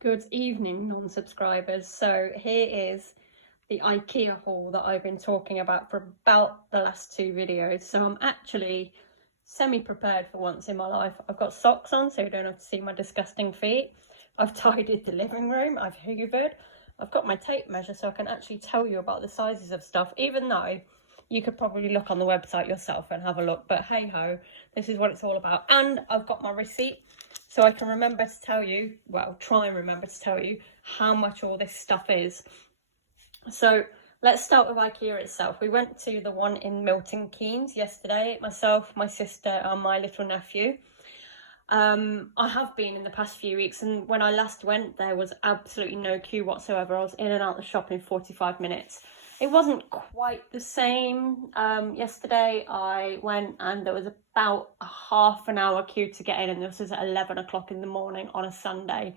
Good evening, non-subscribers. So here is the Ikea haul that I've been talking about for about the last two videos. So I'm actually semi-prepared for once in my life. I've got socks on so you don't have to see my disgusting feet. I've tidied the living room, I've hoovered. I've got my tape measure so I can actually tell you about the sizes of stuff, even though you could probably look on the website yourself and have a look. But hey ho, this is what it's all about. And I've got my receipt so I can remember to tell you, well, try and remember to tell you how much all this stuff is. So let's start with Ikea itself. We went to the one in Milton Keynes yesterday, myself, my sister and my little nephew. I have been in the past few weeks, and when I last went there was absolutely no queue whatsoever. I was in and out the shop in 45 minutes. It wasn't quite the same. Yesterday I went and there was about a half an hour queue to get in, and this was at 11 o'clock in the morning on a Sunday.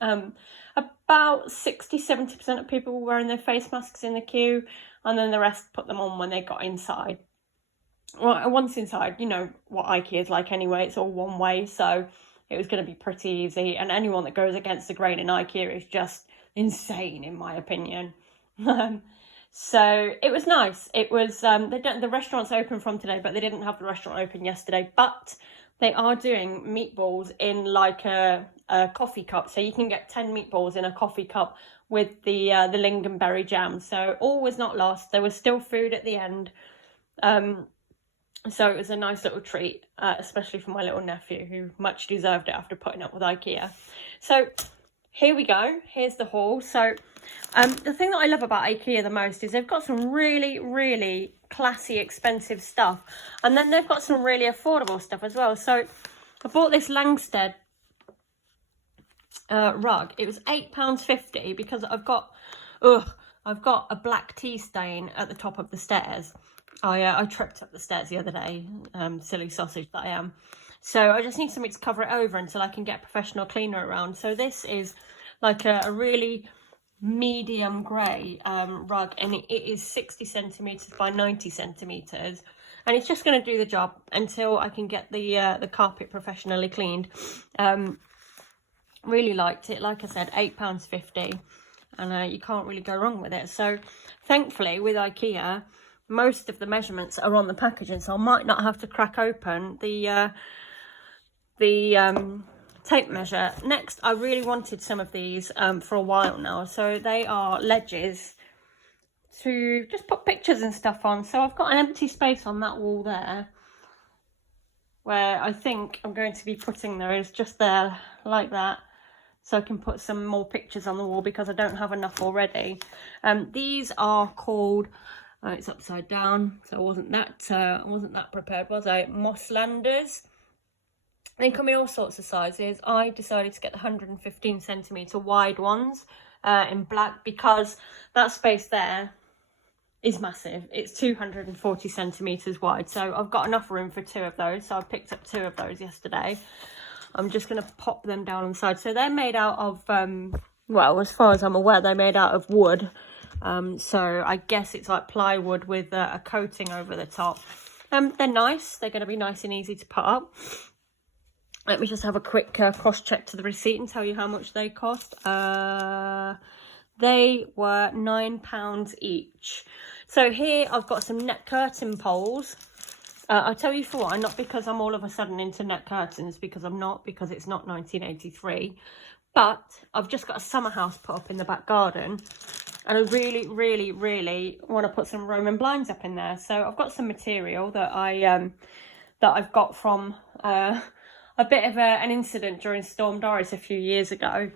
About 60-70% of people were wearing their face masks in the queue, and then the rest put them on when they got inside. Well, once inside, you know what Ikea is like anyway, it's all one way, so it was going to be pretty easy, and anyone that goes against the grain in Ikea is just insane in my opinion. So it was nice. It was the restaurant's open from today, but they didn't have the restaurant open yesterday. But they are doing meatballs in like a coffee cup, so you can get 10 meatballs in a coffee cup with the lingonberry jam. So all was not lost. There was still food at the end. So it was a nice little treat, especially for my little nephew, who much deserved it after putting up with Ikea. So here we go. Here's the haul. So the thing that I love about Ikea the most is they've got some really, really classy, expensive stuff. And then they've got some really affordable stuff as well. So I bought this Langsted rug. It was £8.50 because I've got a black tea stain at the top of the stairs. I tripped up the stairs the other day, silly sausage that I am. So I just need something to cover it over until I can get a professional cleaner around. So this is like a really medium grey rug, and it is 60 centimetres by 90 centimetres. And it's just going to do the job until I can get the carpet professionally cleaned. Really liked it. Like I said, £8.50. And you can't really go wrong with it. So thankfully with Ikea, most of the measurements are on the packaging, so I might not have to crack open the tape measure. Next, I really wanted some of these for a while now. So they are ledges to just put pictures and stuff on. So I've got an empty space on that wall there where I think I'm going to be putting those just there like that, so I can put some more pictures on the wall because I don't have enough already. These are called it's upside down, so I wasn't that prepared, was I? Mosslanders. They come in all sorts of sizes. I decided to get the 115 centimetre wide ones in black because that space there is massive. It's 240 centimetres wide, so I've got enough room for two of those. So I picked up two of those yesterday. I'm just going to pop them down on the side. So they're made out of, well, as far as I'm aware, they're made out of wood. So I guess it's like plywood with a coating over the top. They're nice. They're going to be nice and easy to put up. Let me just have a quick cross-check to the receipt and tell you how much they cost. They were £9 each. So here I've got some net curtain poles. I'll tell you for why, not because I'm all of a sudden into net curtains, because I'm not, because it's not 1983. But I've just got a summer house put up in the back garden. And I really, really, really want to put some Roman blinds up in there. So I've got some material that I've got from a bit of an incident during Storm Doris a few years ago.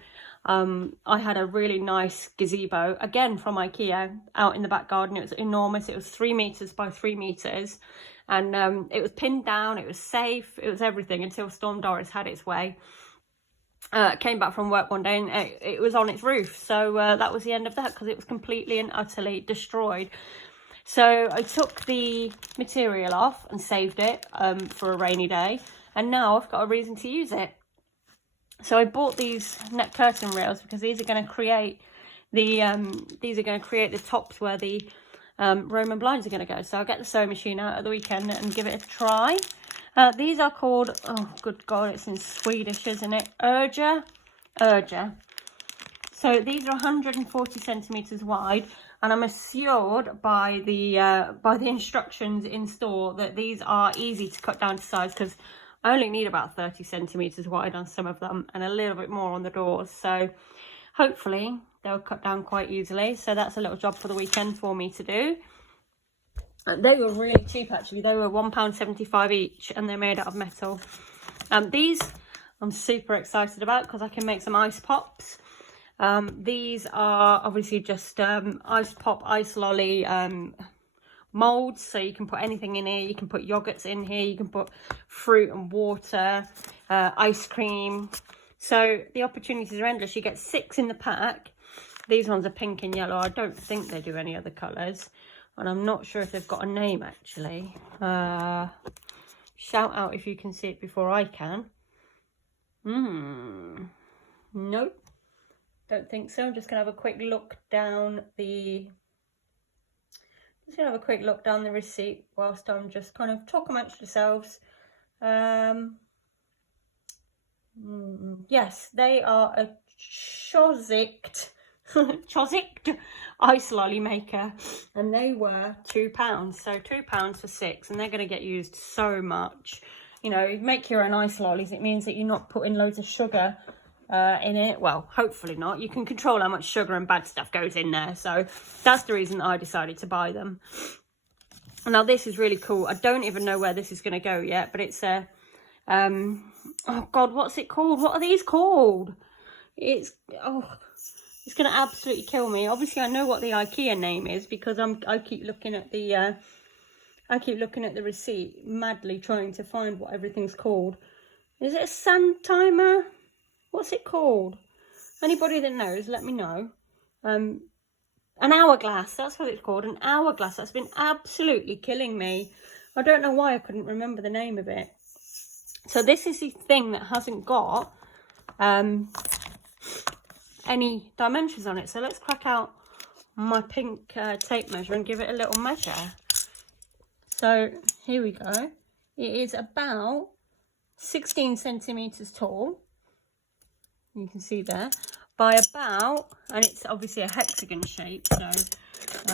I had a really nice gazebo, again from Ikea, out in the back garden. It was enormous. It was 3 metres by 3 metres. And it was pinned down. It was safe. It was everything until Storm Doris had its way. Came back from work one day and it was on its roof. So that was the end of that because it was completely and utterly destroyed. So I took the material off and saved it for a rainy day. And now I've got a reason to use it. So I bought these net curtain rails because these are going to create the tops where the Roman blinds are going to go. So I'll get the sewing machine out at the weekend and give it a try. These are called, oh good God, it's in Swedish, isn't it? urger. So these are 140 centimeters wide, and I'm assured by the instructions in store that these are easy to cut down to size, because I only need about 30 centimeters wide on some of them and a little bit more on the doors. So hopefully they'll cut down quite easily. So that's a little job for the weekend for me to do. They were really cheap actually. They were £1.75 each, and they're made out of metal. These I'm super excited about because I can make some ice pops. These are obviously just ice pop, ice lolly molds, so you can put anything in here. You can put yogurts in here, you can put fruit and water, ice cream. So the opportunities are endless. You get 6 in the pack. These ones are pink and yellow. I don't think they do any other colours, and I'm not sure if they've got a name actually. Shout out if you can see it before I can. Nope, don't think so. I'm just gonna have a quick look down the receipt whilst I'm just kind of talking amongst yourselves. Yes, they are a Chozicked ice lolly maker, and they were £2. So £2 for 6, and they're going to get used so much. You know, you make your own ice lollies, it means that you're not putting loads of sugar in it. Well, hopefully not. You can control how much sugar and bad stuff goes in there. So that's the reason that I decided to buy them. Now this is really cool. I don't even know where this is going to go yet, but it's a oh god, what's it called? What are these called? It's going to absolutely kill me. Obviously I know what the Ikea name is, because I keep looking at the receipt, madly trying to find what everything's called. Is it a sand timer? What's it called? Anybody that knows, let me know. An hourglass, that's what it's called, an hourglass. That's been absolutely killing me. I don't know why I couldn't remember the name of it. So this is the thing that hasn't got any dimensions on it. So let's crack out my pink tape measure and give it a little measure. So here we go. It is about 16 centimeters tall. You can see there. By about, and it's obviously a hexagon shape, so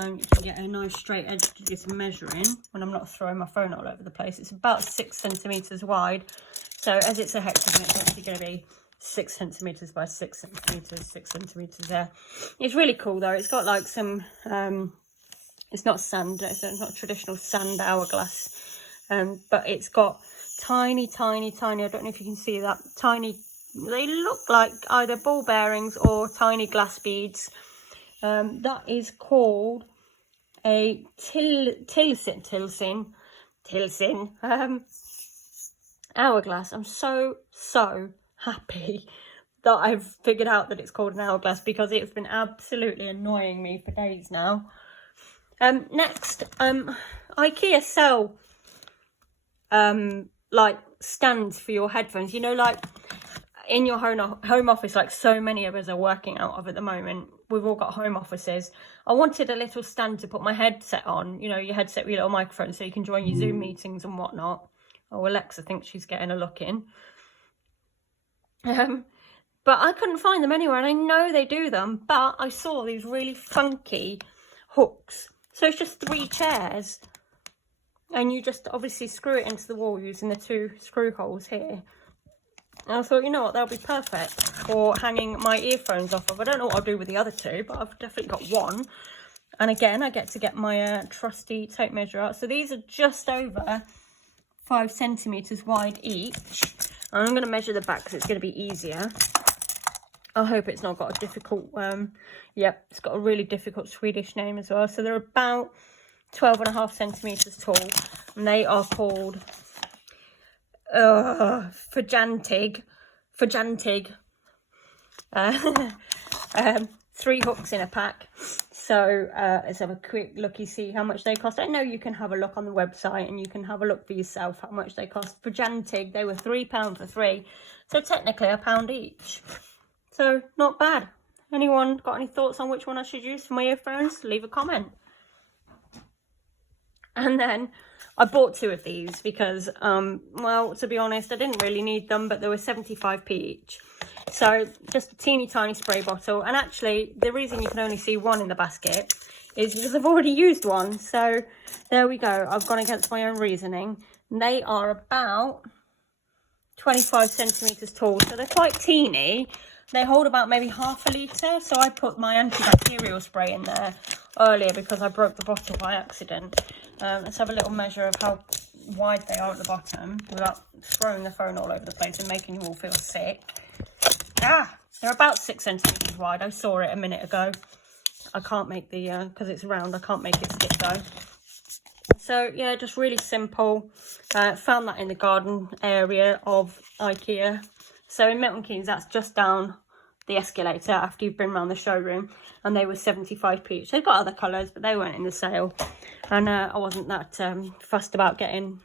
you can get a nice straight edge to just measure in when I'm not throwing my phone all over the place. It's about 6 centimeters wide. So as it's a hexagon, it's actually going to be 6 centimeters by 6 centimeters, 6 centimeters there. It's really cool though. It's got like some, it's not sand, so it's not traditional sand hourglass, but it's got tiny, I don't know if you can see that, tiny, they look like either ball bearings or tiny glass beads. That is called a Tilsin hourglass. I'm so happy that I've figured out that it's called an hourglass, because it's been absolutely annoying me for days now. Next, Ikea sell like stands for your headphones, you know, like in your home office, like so many of us are working out of at the moment. We've all got home offices. I wanted a little stand to put my headset on, you know, your headset with your little microphone, so you can join your Zoom meetings and whatnot. Oh, Alexa thinks she's getting a look in. But I couldn't find them anywhere, and I know they do them, but I saw these really funky hooks. So it's just 3 chairs, and you just obviously screw it into the wall using the 2 screw holes here. And I thought, you know what, that'll be perfect for hanging my earphones off of. I don't know what I'll do with the other 2, but I've definitely got one. And again, I get to get my trusty tape measure out. So these are just over 5 centimeters wide each. And I'm going to measure the back because it's going to be easier. I hope it's not got a difficult, yep, it's got a really difficult Swedish name as well. So they're about 12.5 centimeters tall, and they are called Fajantig. 3 hooks in a pack. So let's have a quick looky, see how much they cost. I know you can have a look on the website and you can have a look for yourself how much they cost. For Jantig, they were £3 for 3, so technically £1 each. So not bad. Anyone got any thoughts on which one I should use for my earphones? Leave a comment. And then I bought 2 of these because, well, to be honest, I didn't really need them, but they were 75p each. So just a teeny tiny spray bottle. And actually, the reason you can only see one in the basket is because I've already used one. So there we go. I've gone against my own reasoning. And they are about 25 centimetres tall. So they're quite teeny. They hold about maybe half a litre. So I put my antibacterial spray in there earlier because I broke the bottle by accident. Let's have a little measure of how wide they are at the bottom without throwing the phone all over the place and making you all feel sick. They're about 6 centimetres wide. I saw it a minute ago. I can't make the, because it's round, I can't make it stick though. So yeah, just really simple. Found that in the garden area of Ikea. So in Milton Keynes, that's just down the escalator after you've been around the showroom, and they were 75p each. They've got other colours, but they weren't in the sale, and I wasn't that fussed about getting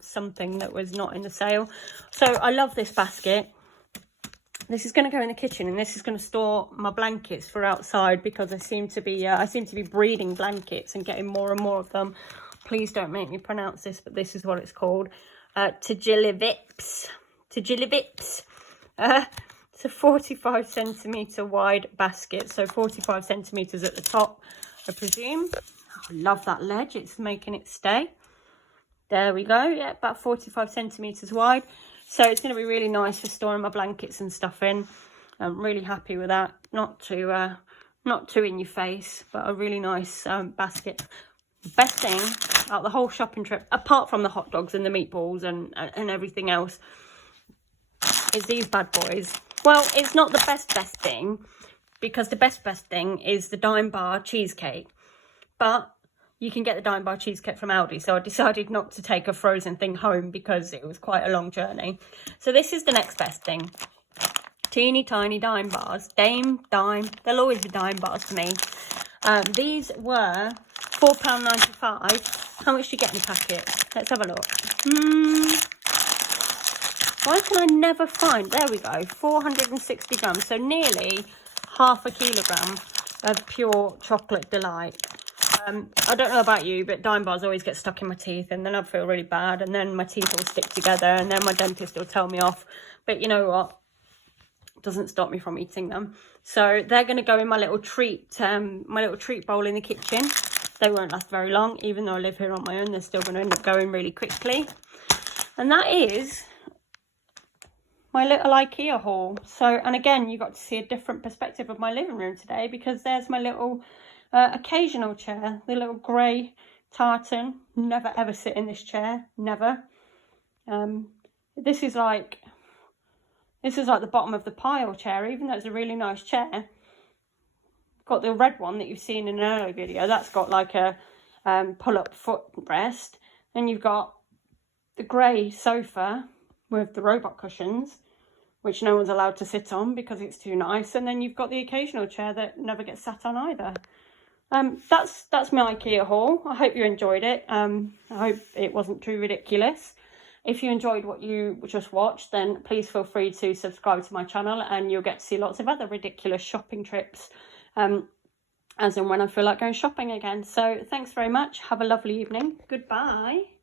something that was not in the sale. So I love this basket. This is going to go in the kitchen, and this is going to store my blankets for outside, because I seem to be breeding blankets and getting more and more of them. Please don't make me pronounce this, but this is what it's called. Tijilivips. It's a 45 centimetre wide basket, so 45 centimetres at the top, I presume. I love that ledge, it's making it stay. There we go, yeah, about 45 centimetres wide. So it's going to be really nice for storing my blankets and stuff in. I'm really happy with that. Not too in your face, but a really nice basket. Best thing out the whole shopping trip, apart from the hot dogs and the meatballs and everything else, is these bad boys. Well, it's not the best thing, because the best thing is the Dime Bar cheesecake. But you can get the Dime Bar cheesecake from Aldi, so I decided not to take a frozen thing home because it was quite a long journey. So this is the next best thing. Teeny tiny Dime Bars. Dime, they'll always be Dime Bars to me. These were £4.95. How much do you get in a packet? Let's have a look. Why can I never find? There we go. 460 grams. So nearly half a kilogram of pure chocolate delight. I don't know about you, but Dime Bars always get stuck in my teeth, and then I feel really bad, and then my teeth all stick together, and then my dentist will tell me off. But you know what? It doesn't stop me from eating them. So they're going to go in my little treat bowl in the kitchen. They won't last very long, even though I live here on my own. They're still going to end up going really quickly. And that is my little Ikea haul. So, and again, you got to see a different perspective of my living room today, because there's my little occasional chair, the little grey tartan. Never ever sit in this chair, never. This is like the bottom of the pile chair, even though it's a really nice chair. Got the red one that you've seen in an earlier video, that's got like a pull-up footrest. Then you've got the grey sofa with the robot cushions, which no one's allowed to sit on because it's too nice. And then you've got the occasional chair that never gets sat on either. That's my Ikea haul. I hope you enjoyed it. I hope it wasn't too ridiculous. If you enjoyed what you just watched, then please feel free to subscribe to my channel, and you'll get to see lots of other ridiculous shopping trips as and when I feel like going shopping again. So thanks very much. Have a lovely evening. Goodbye.